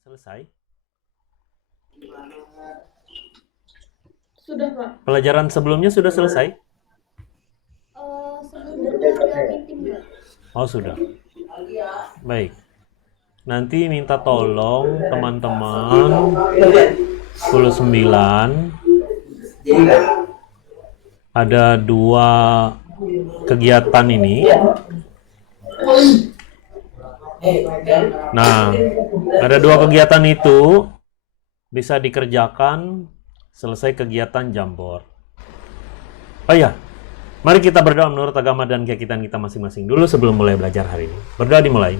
Selesai. Sudah, Pak. Pelajaran sebelumnya sudah selesai? Sebelumnya ada meeting, Pak. Oh, sudah. Baik. Nanti minta tolong teman-teman 19 ada dua kegiatan ini. Nah, ada dua kegiatan itu bisa dikerjakan selesai kegiatan Jamboard. Oh ya, mari kita berdoa menurut agama dan keyakinan kita masing-masing dulu sebelum mulai belajar hari ini. Berdoa dimulai.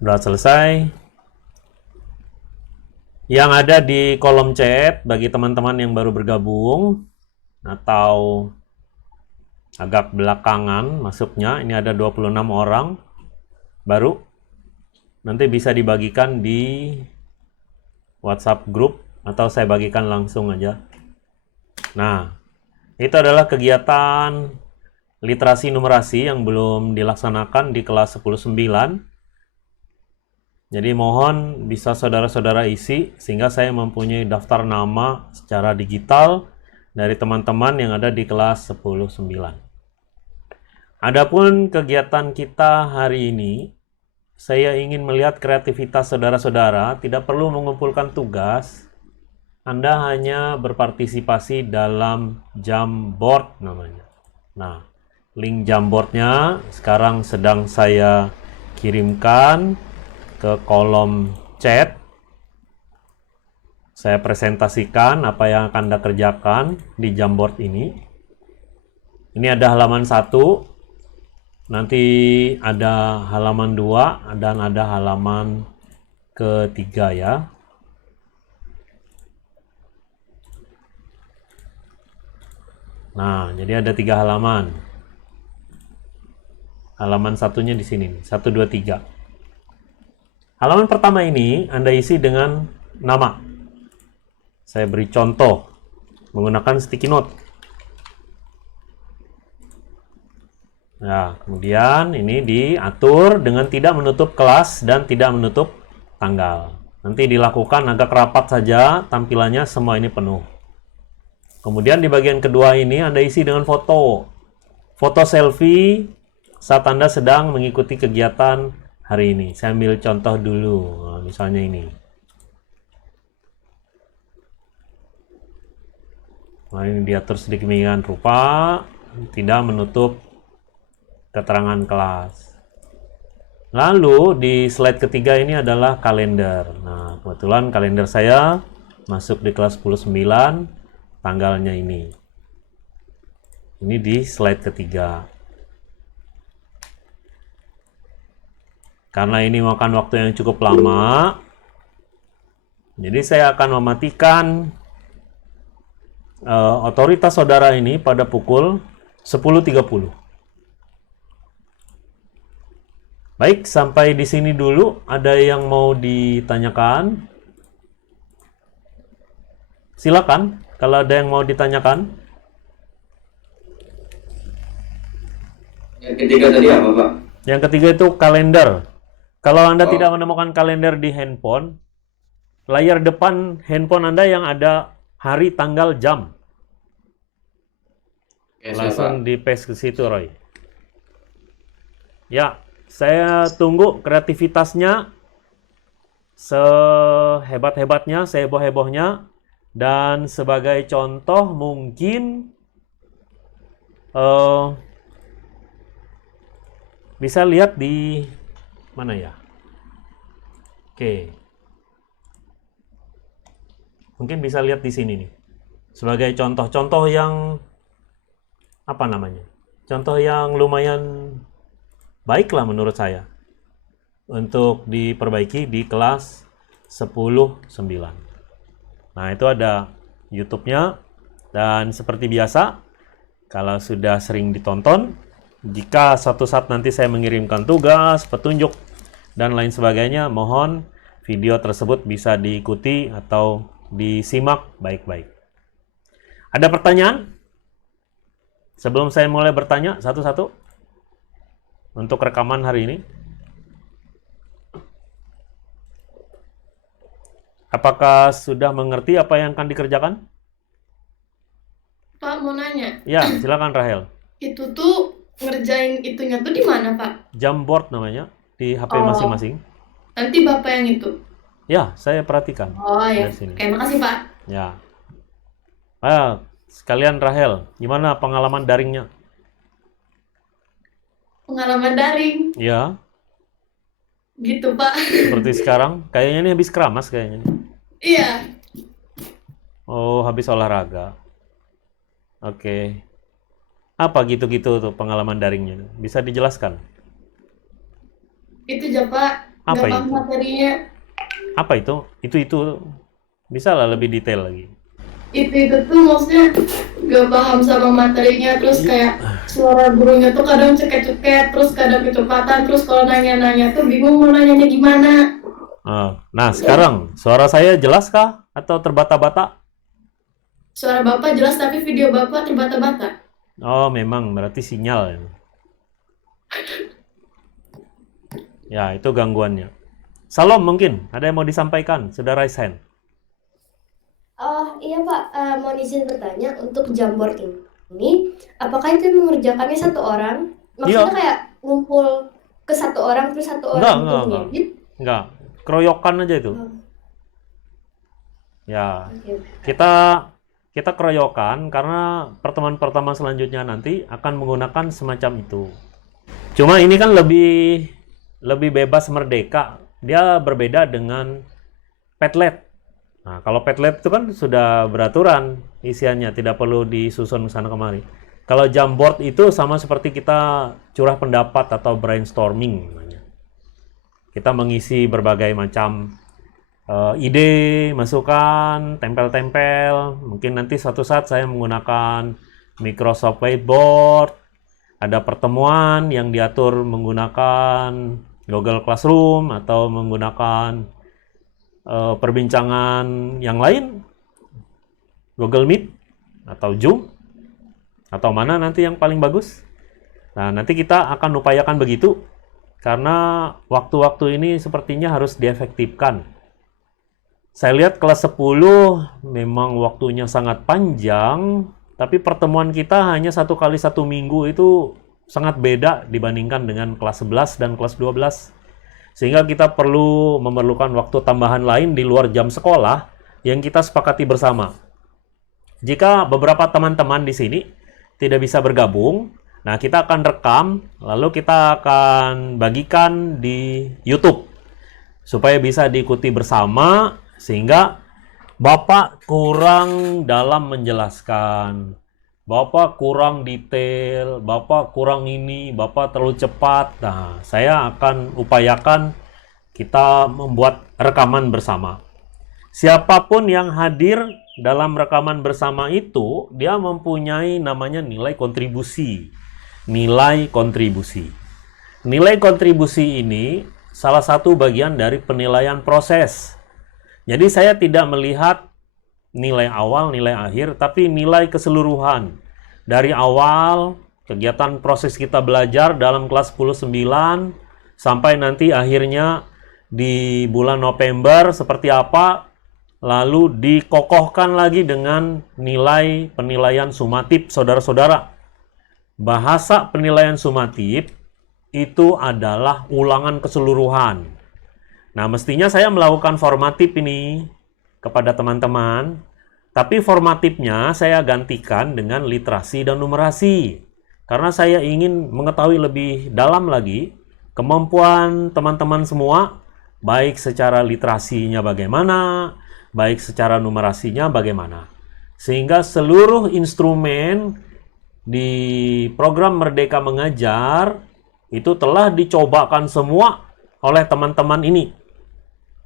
Berdoa selesai. Yang ada di kolom chat bagi teman-teman yang baru bergabung atau agak belakangan masuknya, ini ada 26 orang baru. Nanti bisa dibagikan di WhatsApp group atau saya bagikan langsung aja. Nah, itu adalah kegiatan literasi numerasi yang belum dilaksanakan di kelas 10-9. Jadi mohon bisa saudara-saudara isi sehingga saya mempunyai daftar nama secara digital dari teman-teman yang ada di kelas 10-9. Adapun kegiatan kita hari ini, saya ingin melihat kreativitas saudara-saudara, tidak perlu mengumpulkan tugas. Anda hanya berpartisipasi dalam Jamboard namanya. Nah, link Jamboardnya sekarang sedang saya kirimkan ke kolom chat. Saya presentasikan apa yang akan Anda kerjakan di Jamboard ini. Ini ada halaman 1, nanti ada halaman 2, dan ada halaman ketiga ya. Nah, jadi ada 3 halaman. Halaman satunya di sini, 1, 2, 3. Halaman pertama ini Anda isi dengan nama. Saya beri contoh menggunakan sticky note. Nah, kemudian ini diatur dengan tidak menutup kelas dan tidak menutup tanggal. Nanti dilakukan agak rapat saja, tampilannya semua ini penuh. Kemudian di bagian kedua ini Anda isi dengan foto. Foto selfie saat Anda sedang mengikuti kegiatan hari ini. Saya ambil contoh dulu, nah, misalnya ini. Nah, ini diatur sedemikian rupa, tidak menutup keterangan kelas. Lalu di slide ketiga ini adalah kalender. Nah, kebetulan kalender saya masuk di kelas 10-9, tanggalnya ini. Ini di slide ketiga. Karena ini makan waktu yang cukup lama, jadi saya akan mematikan otoritas saudara ini pada pukul 10.30. Baik, sampai di sini dulu. Ada yang mau ditanyakan? Silakan, kalau ada yang mau ditanyakan. Yang ketiga tadi apa, Pak? Yang ketiga itu kalender. Kalau Anda tidak menemukan kalender di handphone, layar depan handphone Anda yang ada hari, tanggal, jam. Oke, Langsung di paste ke situ, Roy. Ya, saya tunggu kreativitasnya sehebat-hebatnya, seheboh-hebohnya. Dan sebagai contoh mungkin bisa lihat di mana ya? Oke. Mungkin bisa lihat di sini nih. Sebagai contoh-contoh yang apa namanya? Contoh yang lumayan baiklah menurut saya untuk diperbaiki di kelas 10-9. Nah, itu ada YouTube-nya, dan seperti biasa kalau sudah sering ditonton, jika suatu saat nanti saya mengirimkan tugas, petunjuk, dan lain sebagainya, mohon video tersebut bisa diikuti atau disimak baik-baik. Ada pertanyaan? Sebelum saya mulai bertanya satu-satu untuk rekaman hari ini. Apakah sudah mengerti apa yang akan dikerjakan? Pak, mau nanya. Ya, silakan Rahel. Itu tuh ngerjain itunya tuh di mana, Pak? Jamboard namanya di HP Oh. masing-masing. Nanti Bapak yang itu. Ya, saya perhatikan. Oh ya. Dari sini. Oke, makasih, Pak. Ya. Sekalian Rahel, gimana pengalaman daringnya? Pengalaman daring. Ya, Gitu, Pak. seperti sekarang. Kayaknya ini habis keramas kayaknya. Iya. Oh, habis olahraga. Oke. Apa gitu-gitu tuh pengalaman daringnya? Bisa dijelaskan? Itu aja, Pak. Apa Nggak paham itu? materinya. Apa itu? Itu. Bisa lah lebih detail lagi. Itu tuh maksudnya nggak paham sama materinya. Terus kayak suara gurunya tuh kadang ceket-ceket. Terus kadang kecepatan. Terus kalau nanya-nanya tuh bingung mau nanyanya gimana. Nah, sekarang suara saya jelas kah? Atau terbata-bata? Suara Bapak jelas tapi video Bapak terbata-bata. Oh, memang berarti sinyal ya. Ya, itu gangguannya. Salam mungkin, ada yang mau disampaikan? Sudah raise hand. Oh iya Pak, mau izin bertanya untuk Jamboard ini, apakah itu mengerjakannya satu orang? Maksudnya Iya. kayak ngumpul ke satu orang terus satu orang untuk Enggak. ngedit? Enggak, keroyokan aja itu. Oh, Ya, oke. kita keroyokan karena pertemuan-pertemuan selanjutnya nanti akan menggunakan semacam itu. Cuma ini kan lebih bebas merdeka. Dia berbeda dengan Padlet. Nah, kalau Padlet itu kan sudah beraturan isiannya, tidak perlu disusun sana kemari. Kalau Jamboard itu sama seperti kita curah pendapat atau brainstorming namanya. Kita mengisi berbagai macam ide, masukan, tempel-tempel. Mungkin nanti suatu saat saya menggunakan Microsoft Whiteboard. Ada pertemuan yang diatur menggunakan Google Classroom atau menggunakan perbincangan yang lain, Google Meet atau Zoom, atau mana nanti yang paling bagus. Nah, nanti kita akan upayakan begitu, karena waktu-waktu ini sepertinya harus diefektifkan. Saya lihat kelas 10 memang waktunya sangat panjang, tapi pertemuan kita hanya 1 kali 1 minggu itu sangat beda dibandingkan dengan kelas 11 dan kelas 12. Sehingga kita memerlukan waktu tambahan lain di luar jam sekolah yang kita sepakati bersama. Jika beberapa teman-teman di sini tidak bisa bergabung, nah kita akan rekam, lalu kita akan bagikan di YouTube supaya bisa diikuti bersama, sehingga Bapak kurang dalam menjelaskan, Bapak kurang detail, Bapak kurang ini, Bapak terlalu cepat. Nah, saya akan upayakan kita membuat rekaman bersama. Siapapun yang hadir dalam rekaman bersama itu, dia mempunyai namanya nilai kontribusi. Nilai kontribusi. Nilai kontribusi ini salah satu bagian dari penilaian proses. Jadi saya tidak melihat nilai awal, nilai akhir, tapi nilai keseluruhan. Dari awal, kegiatan proses kita belajar dalam kelas 10-9, sampai nanti akhirnya di bulan November seperti apa, lalu dikokohkan lagi dengan nilai penilaian sumatif, saudara-saudara. Bahasa penilaian sumatif itu adalah ulangan keseluruhan. Nah, mestinya saya melakukan formatif ini kepada teman-teman, tapi formatifnya saya gantikan dengan literasi dan numerasi. Karena saya ingin mengetahui lebih dalam lagi kemampuan teman-teman semua, baik secara literasinya bagaimana, baik secara numerasinya bagaimana. Sehingga seluruh instrumen di program Merdeka Mengajar itu telah dicobakan semua oleh teman-teman ini.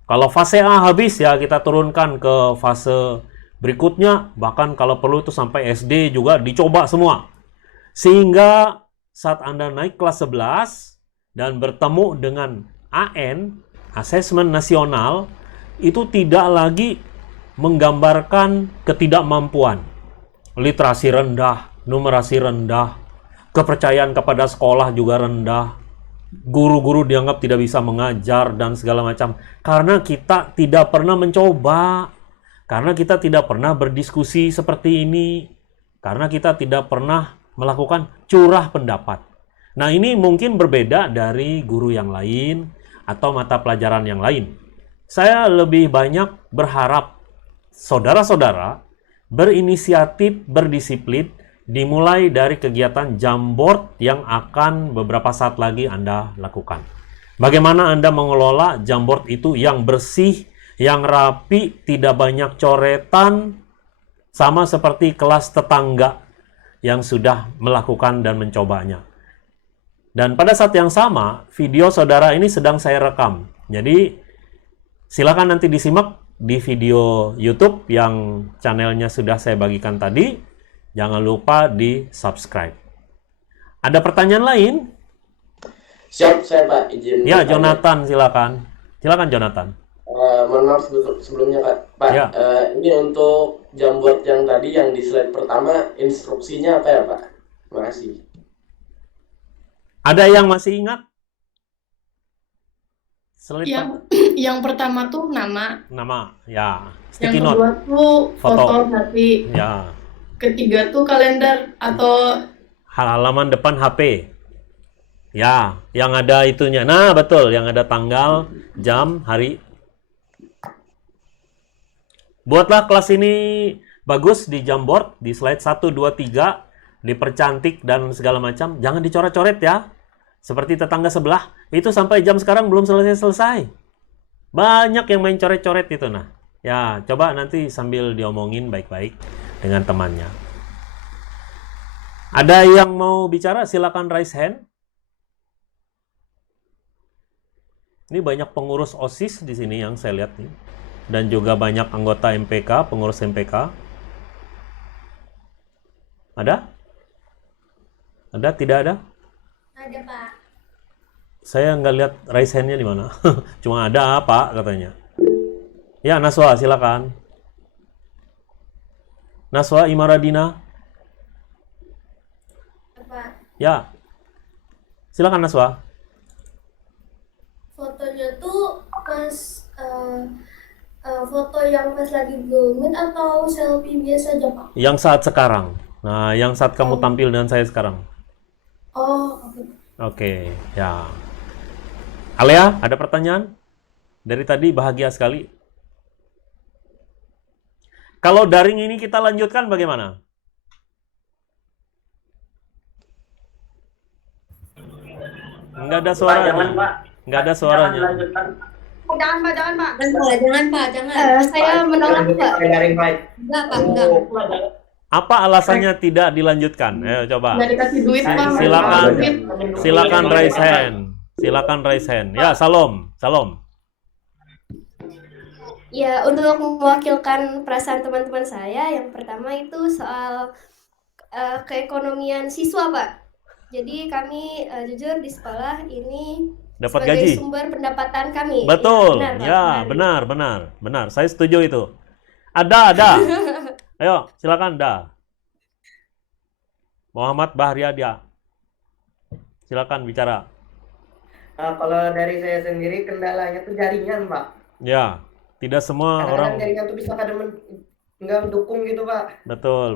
Kalau fase A habis, ya kita turunkan ke fase berikutnya, bahkan kalau perlu itu sampai SD juga dicoba semua. Sehingga saat Anda naik kelas 11 dan bertemu dengan AN, Asesmen Nasional, itu tidak lagi menggambarkan ketidakmampuan, literasi rendah, numerasi rendah, kepercayaan kepada sekolah juga rendah, guru-guru dianggap tidak bisa mengajar dan segala macam. Karena kita tidak pernah mencoba, karena kita tidak pernah berdiskusi seperti ini, karena kita tidak pernah melakukan curah pendapat. Nah, ini mungkin berbeda dari guru yang lain atau mata pelajaran yang lain. Saya lebih banyak berharap saudara-saudara berinisiatif, berdisiplin, dimulai dari kegiatan Jamboard yang akan beberapa saat lagi Anda lakukan. Bagaimana Anda mengelola Jamboard itu yang bersih, yang rapi, tidak banyak coretan, sama seperti kelas tetangga yang sudah melakukan dan mencobanya. Dan pada saat yang sama, video saudara ini sedang saya rekam. Jadi, silakan nanti disimak di video YouTube yang channelnya sudah saya bagikan tadi. Jangan lupa di subscribe. Ada pertanyaan lain? Siap, saya Pak, izin. Ya, Jonathan, silakan. Silakan, Jonathan. Mohon maaf sebelumnya Pak. Ya. Ini untuk Jamboard yang tadi yang di slide pertama, instruksinya apa ya Pak? Terima kasih. Ada yang masih ingat? Slide Yang pertama tuh nama, nama, ya. yang Sticky note. kedua tuh Foto. foto hati, Ya. ketiga tuh kalender atau Halaman depan HP. Ya, yang ada itunya. Nah, betul, yang ada tanggal, jam, hari. Buatlah kelas ini bagus di Jamboard, di slide 1, 2, 3, dipercantik dan segala macam. Jangan dicoret-coret ya. Seperti tetangga sebelah, itu sampai jam sekarang belum selesai-selesai. Banyak yang main coret-coret itu. Nah, ya, coba nanti sambil diomongin baik-baik dengan temannya. Ada yang mau bicara? Silakan raise hand. Ini banyak pengurus OSIS di sini yang saya lihat nih. Dan juga banyak anggota MPK, pengurus MPK. Ada? Ada? Tidak ada? Ada, Pak. Saya nggak lihat raise hand-nya di mana. Cuma ada, Pak, katanya. Ya, Naswa, silakan. Naswa Imaradina. Pak, Ya. Silakan, Naswa. fotonya tuh pas foto yang pas lagi grooming atau selfie biasa aja, Pak? Yang saat sekarang. Nah, yang saat kamu tampil dengan saya sekarang. Oh, oke. Oke, ya. Alea, ada pertanyaan? Dari tadi bahagia sekali. Kalau daring ini kita lanjutkan bagaimana? Enggak ada suaranya. Enggak ada suaranya. Jangan Pak, jangan Pak. Jangan Pak, jangan. Saya menolak, Pak. Enggak Pak, enggak. Apa alasannya tidak dilanjutkan? Ayo coba. nggak dikasih duit, Pak. Silakan. Duit. Silakan raise hand. Silakan raise hand. Ya, Salom. Salam. Ya, untuk mewakilkan perasaan teman-teman saya, yang pertama itu soal keekonomian siswa, Pak. Jadi kami jujur di sekolah ini Dapat sebagai gaji. sumber pendapatan kami. Betul. Iya, benar, Pak, Ya, benar. Saya setuju itu. Ada. Ayo, silakan, Da. Muhammad Bahriadia. Silakan bicara. Kalau dari saya sendiri kendalanya tuh jaringan Pak. Ya, tidak semua Kadang-kadang orang. jaringan tuh bisa kadang nggak mendukung gitu Pak. Betul.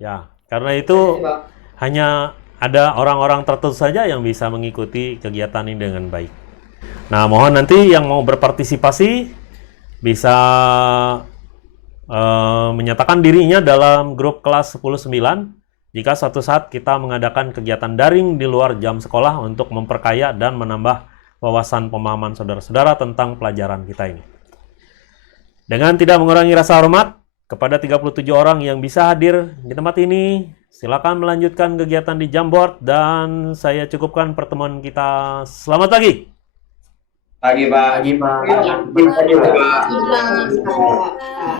Ya, karena itu Jadi, Pak. hanya ada orang-orang tertentu saja yang bisa mengikuti kegiatan ini dengan baik. Nah, mohon nanti yang mau berpartisipasi bisa menyatakan dirinya dalam grup kelas 10-9 jika suatu saat kita mengadakan kegiatan daring di luar jam sekolah untuk memperkaya dan menambah wawasan pemahaman saudara-saudara tentang pelajaran kita ini. Dengan tidak mengurangi rasa hormat kepada 37 orang yang bisa hadir di tempat ini, silakan melanjutkan kegiatan di Jamboard dan saya cukupkan pertemuan kita. Selamat pagi. Pagi Pak. Pagi Pak. Pagi Pak. Iya.